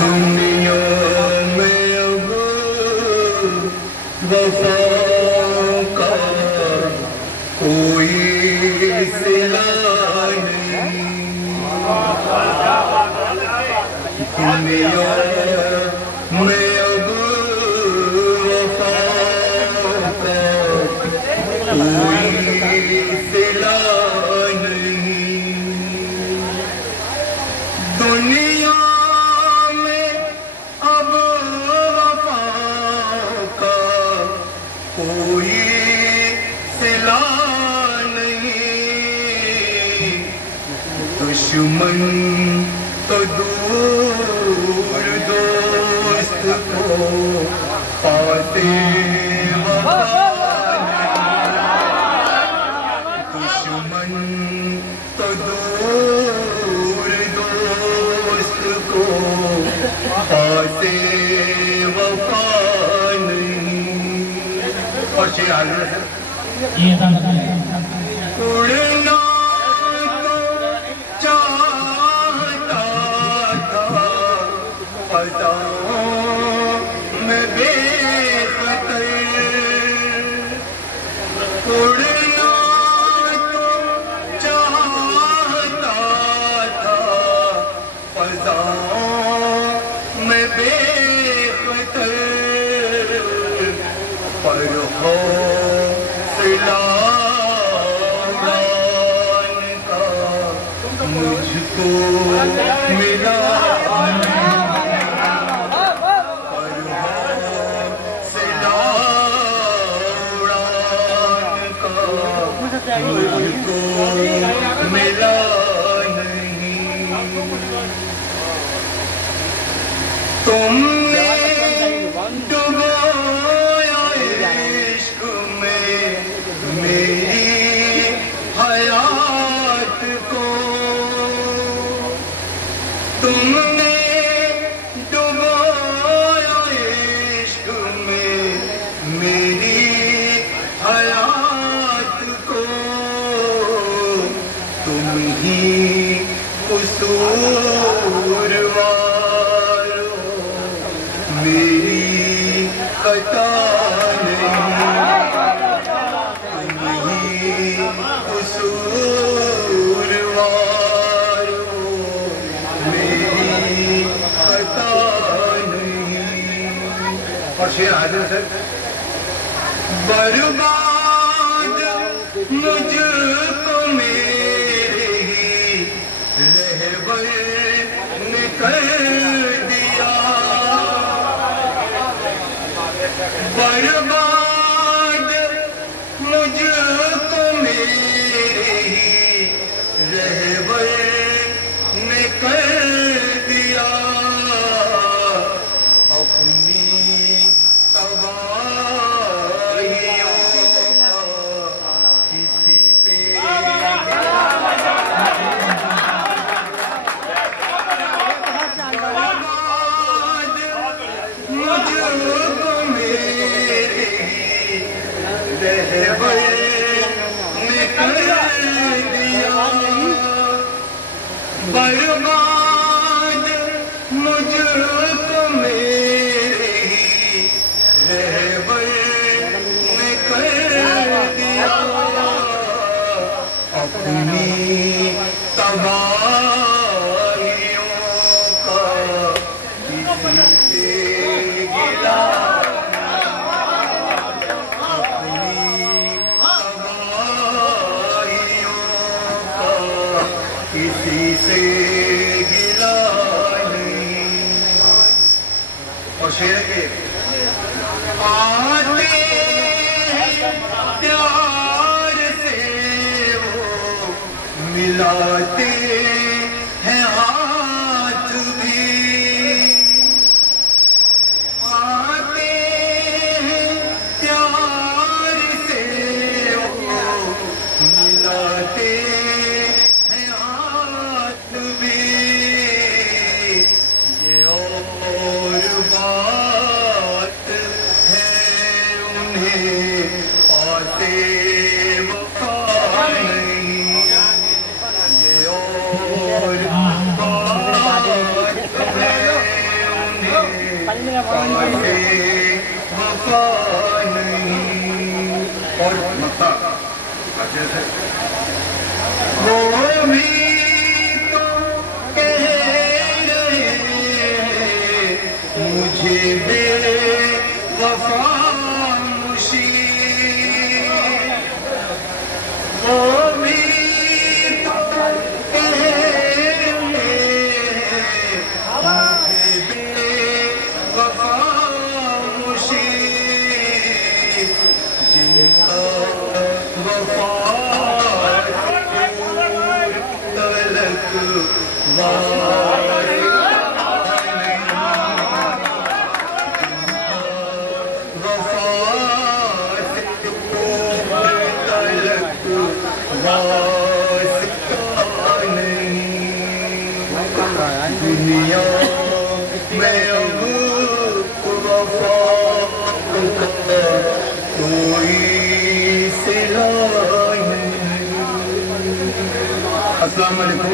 دنیا میں اب وفا کا کوئی صلہ نہیں، دنیا میں اب وفا کا کوئی صلہ نہیں، دنیا میں اب وفا کا کوئی صلہ نہیں، دشمن تو دور دوست کو پاتے وفا نہیں، دشمن تو دور دوست کو پاتے وفا نہیں۔ اور شیر حاضر ہے اڑنا تو چاہتا تھا فضاؤں میں بے خطر، اڑنا تو چاہتا تھا فضاؤں میں بے خطر، پر حوصلہ اڑان کا مجھ کو ملا، پر حوصلہ اڑان کا مجھ کو ملا نہیں، تم نے ڈبویا عشق میں میری حیات کو، تم نے ڈبویا عشق میں میری حیات کو، تم ہی قصوروار ہو میری خطا نہیں، تم ہی قصوروار ہو میری خطا نہیں۔ اور شیر حاضر ہے برباد مجھ کو میرے ہی رہبر نے کر دیا، برباد مجھ کو میرے ہی رہبر نے کر دیا، اپنی تباہیوں کا کسی پہ مجھ کو میرے رہبر نے کر دیا، برباد مجھ کو میرے رہبر نے کر دیا، اپنی تباہیوں کا کسی سے گلا، اپنی تباہیوں کا کسی سے گلا نہیں۔ اور شیر کے آتے ہیں پیار سے وہ ملاتے ہیں ہاتھ بھی، آتے ہیں پیار سے وہ ملاتے ہیں ہاتھ بھی، یہ اور بات ہے ان انہیں آتے وفا نہیں یہ اور بات ہے انہیں آتے وفا نہیں اور متا جیسے وہ بھی تو کہہ رہے مجھے بے وفا مشیر وہ بھی تو کہہ رہے مجھے بے وفا مشیر جن کا وفا دنیا میں اب وفا کوئی صلہ نہیں. السلام علیکم.